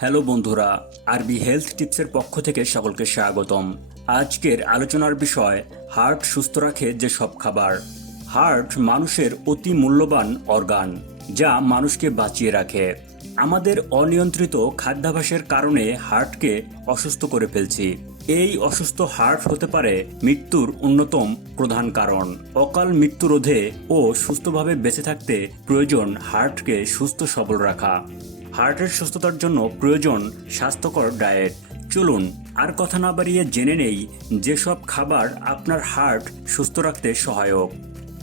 Hello বন্ধুরা, আরবি health টিপসের পক্ষ থেকে সকলকে স্বাগতম। আজকের আলোচনার বিষয়, হার্ট সুস্থ রাখে যে সব খাবার। হার্ট মানুষের অতি মূল্যবান অর্গান, যা মানুষকে বাঁচিয়ে রাখে। আমাদের অনিয়ন্ত্রিত খাদ্যাভ্যাসের কারণে হার্টকে অসুস্থ করে ফেলছি। এই অসুস্থ হার্ট হতে পারে মৃত্যুর অন্যতম প্রধান কারণ। অকাল মৃত্যু রোধে ও সুস্থভাবে বেঁচে থাকতে প্রয়োজন হার্টকে সুস্থ সবল রাখা। হার্টের সুস্থতার জন্য প্রয়োজন স্বাস্থ্যকর ডায়েট। চলুন, আর কথা না বাড়িয়ে জেনে নেই যেসব খাবার আপনার হার্ট সুস্থ রাখতে সহায়ক।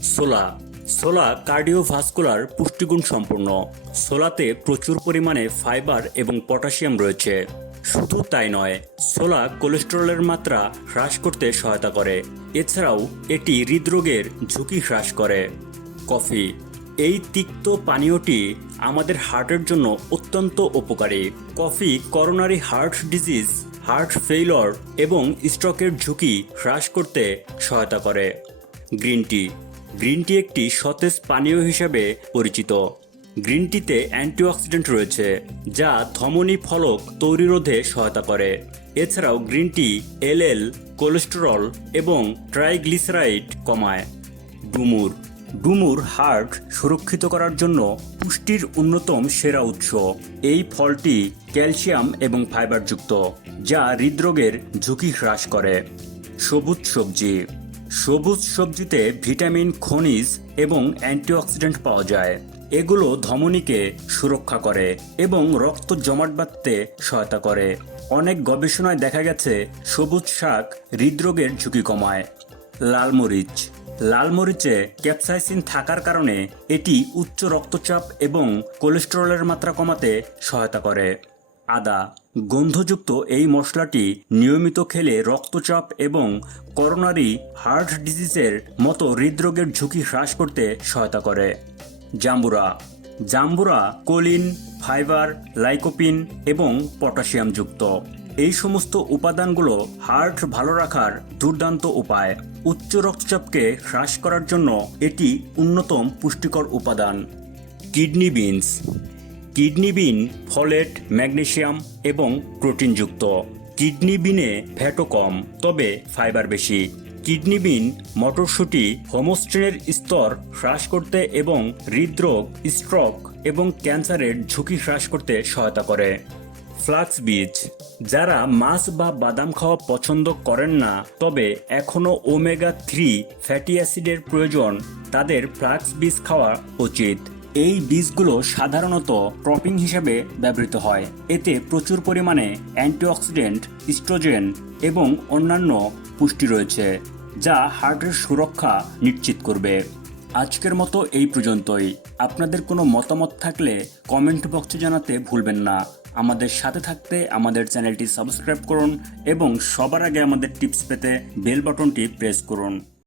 সোলা। সোলা কার্ডিওভাস্কুলার পুষ্টিগুণ সম্পূর্ণ। সোলাতে প্রচুর পরিমাণে ফাইবার এবং পটাশিয়াম রয়েছে। শুধু তাই নয়, সোলা কোলেস্টেরলের মাত্রা হ্রাস করতে সহায়তা করে। এছাড়াও এটি হৃদরোগের ঝুঁকি হ্রাস করে। কফি। এই তিক্ত পানীয়টি আমাদের হার্টের জন্য অত্যন্ত উপকারী। Coffee, coronary heart disease, heart failure এবং স্ট্রোকের ঝুঁকি হ্রাস করতে সহায়তা করে। Green tea. গ্রিন টি একটি সতেজ পানীয় হিসেবে পরিচিত। গ্রিন টিতে অ্যান্টিঅক্সিডেন্ট রয়েছে, যা ধমনী ফলক তৈরি রোধে সহায়তা করে। এছাড়াও গ্রিন টি এলএল কোলেস্টেরল এবং ট্রাইগ্লিসারাইড কমায়। ডুমুর। ডুমুর হার্ট সুরক্ষিত করার জন্য পুষ্টির অন্যতম সেরা উৎস। এই ফলটি ক্যালসিয়াম এবং ফাইবারযুক্ত, যা হৃদরোগের ঝুঁকি হ্রাস করে। সবুজ সবজি। সবুজ সবজিতে ভিটামিন, খনিজ এবং অ্যান্টিঅক্সিডেন্ট পাওয়া যায়। এগুলো ধমনীকে সুরক্ষা করে এবং রক্ত জমাট বাঁধতে সহায়তা করে। অনেক গবেষণায় দেখা গেছে, সবুজ শাক হৃদরোগের ঝুঁকি কমায়। লাল মরিচ। লাল মরিচে ক্যাপসাইসিন থাকার কারণে এটি উচ্চ রক্তচাপ এবং কোলেস্টেরলের মাত্রা কমাতে সহায়তা করে। আদা, গন্ধযুক্ত এই মশলাটি নিয়মিত খেলে রক্তচাপ এবং করোনারি হার্ট ডিজিজের মতো হৃদরোগের ঝুঁকি হ্রাস করতে সহায়তা করে। জাম্বুরা জাম্বুরা কোলিন, ফাইবার, লাইকোপিন এবং পটাশিয়াম যুক্ত। এই সমস্ত উপাদানগুলো হার্ট ভালো রাখার দুর্দান্ত উপায়। উচ্চ রক্তচাপকে হ্রাস করার জন্য এটি অন্যতম পুষ্টিকর উপাদান। Kidney beans. Kidney bean folate magnesium এবং প্রোটিনযুক্ত। কিডনি বিনে ফ্যাটও কম, তবে ফাইবার বেশি। কিডনি বিন মটরশুঁটি হোমোস্ট্রেনের স্তর হ্রাস করতে এবং হৃদরোগ, স্ট্রোক এবং ক্যান্সারের ঝুঁকি হ্রাস করতে সহায়তা করে। ফ্লাক্স বীজ, যারা মাছ বা বাদাম খাওয়া পছন্দ করেন না, তবে এখনও ওমেগা থ্রি ফ্যাটি অ্যাসিডের প্রয়োজন, তাদের ফ্লাক্স বীজ খাওয়া উচিত। এই বীজগুলো সাধারণত ক্রপিং হিসেবে ব্যবহৃত হয়। এতে প্রচুর পরিমাণে অ্যান্টিঅক্সিডেন্ট, ইস্ট্রোজেন এবং অন্যান্য পুষ্টি রয়েছে, যা হার্টের সুরক্ষা নিশ্চিত করবে। আজকের মতো এই পর্যন্তই। আপনাদের কোনো মতামত থাকলে কমেন্ট বক্সে জানাতে ভুলবেন না। আমাদের সাথে থাকতে আমাদের চ্যানেলটি সাবস্ক্রাইব করুন এবং সবার আগে আমাদের টিপস পেতে বেল বাটনটি প্রেস করুন।